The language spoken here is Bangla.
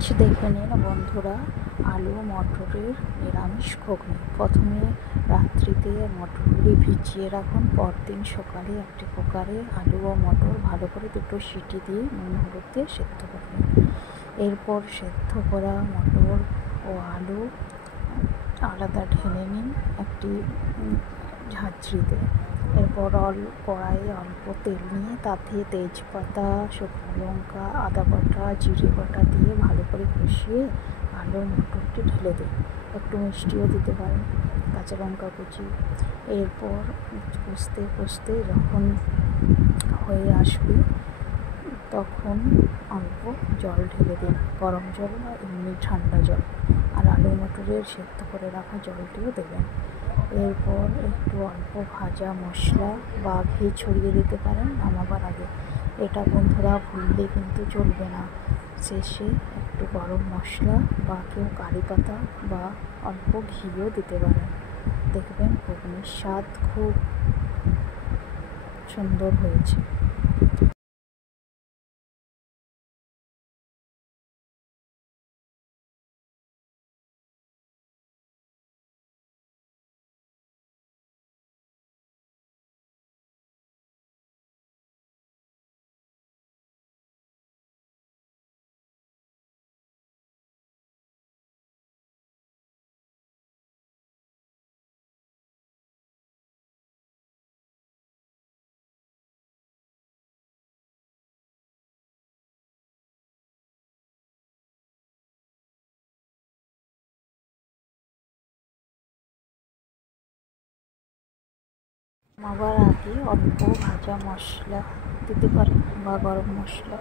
আজ দেখে নিন বন্ধুরা, আলু মটরের নিরামিষ ঘুগনি। প্রথমে রাত্রিতে মটরগুলি ভিজিয়ে রাখুন, পরদিন সকালে একটি কুকারে আলু ও মটর ভালো করে দুটো সিটি দিয়ে নুন হলুদ দিয়ে সেদ্ধ করে নিন। এরপর সেদ্ধ করা মটর ও আলু আলাদা ঢেলে নিন একটি ঝাঁঝরিতে। এরপর কড়াইয়ে অল্প তেল নিয়ে তাতে তেজপাতা, শুকনো লঙ্কা, আদা বাটা, জিরে বাটা দিয়ে ভালো করে কষিয়ে আলু মটরটি ঢেলে দিন। একটু মিষ্টিও দিতে পারেন, কাঁচা লঙ্কা কুচি। এরপর কষতে কষতে যখন হয়ে আসবে তখন অল্প জল ঢেলে দিন, গরম জল বা এমনি ঠান্ডা জল, আর আলু মটরের সেদ্ধ করে রাখা জলটিও দেবেন। এরপর একটু অল্প ভাজা মশলা বা ঘি ছড়িয়ে দিতে পারেন নামাবার আগে। এটা বন্ধুরা ভুললে কিন্তু চলবে না। শেষে একটু গরম মশলা বা কেউ কারি পাতা বা অল্প ঘিও দিতে পারেন। দেখবেন ঘুগনির স্বাদ খুব সুন্দর হয়েছে। নামাবার আগে অল্প ভাজা মশলা দিতে পারেন বা গরম মশলা।